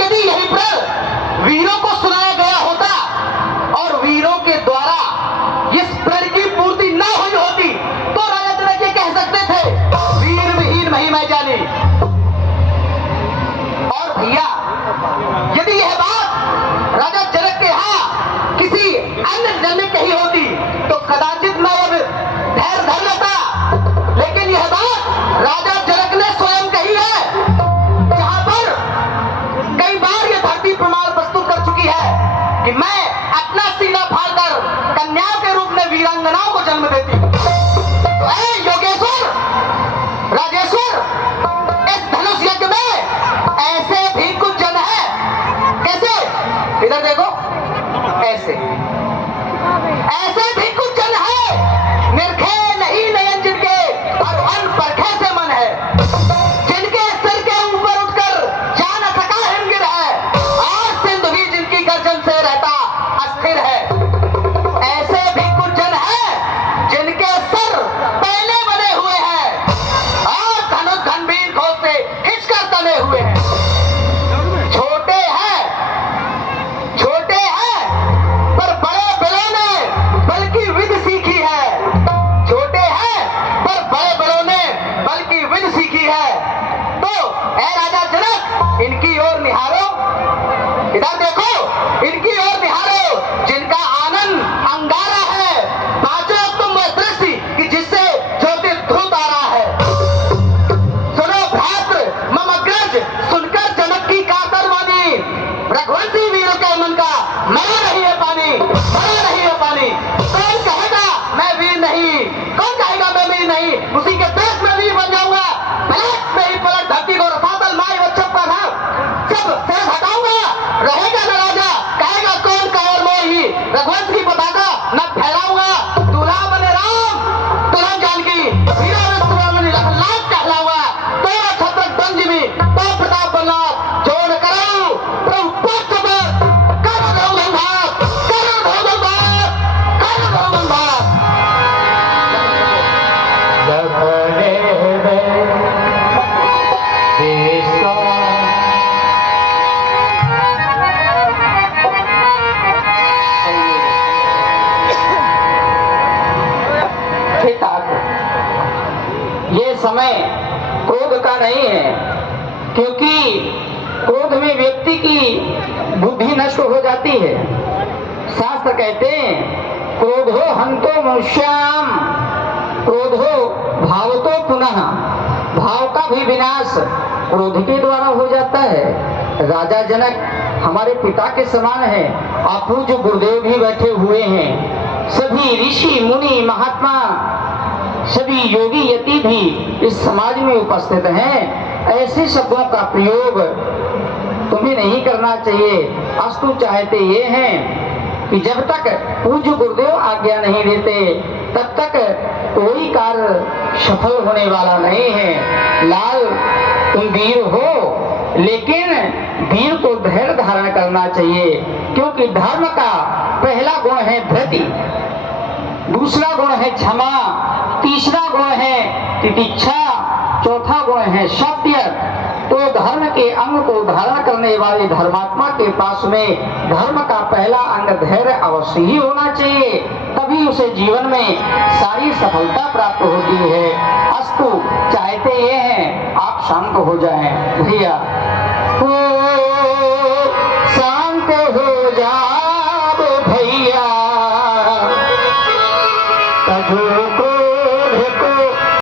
यदि यही प्रण वीरों को सुनाया गया होता और वीरों के द्वारा इस प्रण की पूर्ति न हुई होती तो राजा जनक ये कह सकते थे, वीर विहीन नहीं मैं जानी। और भैया यदि यह बात राजा जनक के यहाँ किसी अन्य जन ने कही होती तो कदाचित मैं अब धैर्य धर लेता, लेकिन यह बात राजा जनक ने स्वयं कही है, जहां पर कई बार यह धरती प्रमाण प्रस्तुत कर चुकी है कि मैं अपना सीना फाड़कर कन्याओं के रूप में वीरांगनाओं को जन्म देती। तो ऐ योगेश्वर, राजेश्वर, इस धनुष यज्ञ में ऐसे भी कुछ जन है। कैसे? इधर देखो, ऐसे भी कुछ जन है, निरखे नहीं नयन जिनके और अनपरखे से मन है, जिनके सिर के ऊपर उठकर जा न सका हिमगिर है, आज सिंधु भी जिनकी गर्जन से रहता अस्थिर है। ऐसे भी कुछ जन है जिनके सर पहले बने हुए हैं और धनुष गंभीर खोज से खिंचकर तने हुए हैं। छोटे हैं पर बड़े बलों ने बल्कि विध सीखी है। छोटे हैं पर बड़े बलों ने बल्कि विध सीखी है। तो ऐ राजा जनक, इनकी ओर निहारो, इधर देखो, इनकी ओर निहारो जिनका आनंद अंगारा है, पांचों तुम दृष्टि कि जिससे ज्योति ध्रुव तारा है। सुनो भ्रातृ मम अग्रज, सुनकर जनक की कातर वाणी, रघुवंशी वीरों के मन का मरा नहीं है पानी, मरा नहीं है पानी। कौन कहेगा मैं वीर नहीं, कौन कहेगा मैं वीर नहीं, उसी के देश में वीर बन जाऊंगा। पलट में ही पलट धरती को रसातल माई बच्चों का नाम सब से हटाऊंगा, रहेगा न राजा, कहेगा कौन कायर मोही, रघुवंश की पताका न फहराऊंगा। दूल्हा बने राम, दुल्हन जानकी, वीरा में सुवर्मणि लाख कहलाऊंगा। तेरा छत्रक बंजिमी, तो प्रताप बल्ला, जो न कराऊं प्रभु पुत्र करो धर्म भाग, करो धर्म भाग, करो धर्म भाग। ये समय क्रोध का नहीं है, क्योंकि क्रोध में व्यक्ति की बुद्धि नष्ट हो जाती है। शास्त्र कहते हैं क्रोधो हंतो मनुष्याम, क्रोधो भावतो पुनः, भाव का भी विनाश क्रोध के द्वारा हो जाता है। राजा जनक हमारे पिता के समान है, आप पूज्य गुरुदेव भी बैठे हुए हैं, सभी ऋषि मुनि महात्मा, सभी योगी यति भी इस समाज में उपस्थित हैं। ऐसे शब्दों का प्रयोग तुम्हें नहीं करना चाहिए। अस्तु चाहते ये हैं कि जब तक पूज्य गुरुदेव आज्ञा नहीं देते तब तक कोई कार्य सफल होने वाला नहीं है। लाल तुम वीर हो, लेकिन वीर को धैर्य धारण करना चाहिए, क्योंकि धर्म का पहला गुण है धृति, दूसरा गुण है क्षमा, तीसरा गुण है तितिक्षा, चौथा गुण है सत्य। तो धर्म के अंग को धारण करने वाले धर्मात्मा के पास में धर्म का पहला अंग धैर्य अवश्य ही होना चाहिए, तभी उसे जीवन में सारी सफलता प्राप्त होती है। अस्तु चाहते ये हैं आप शांत हो जाएं। भैया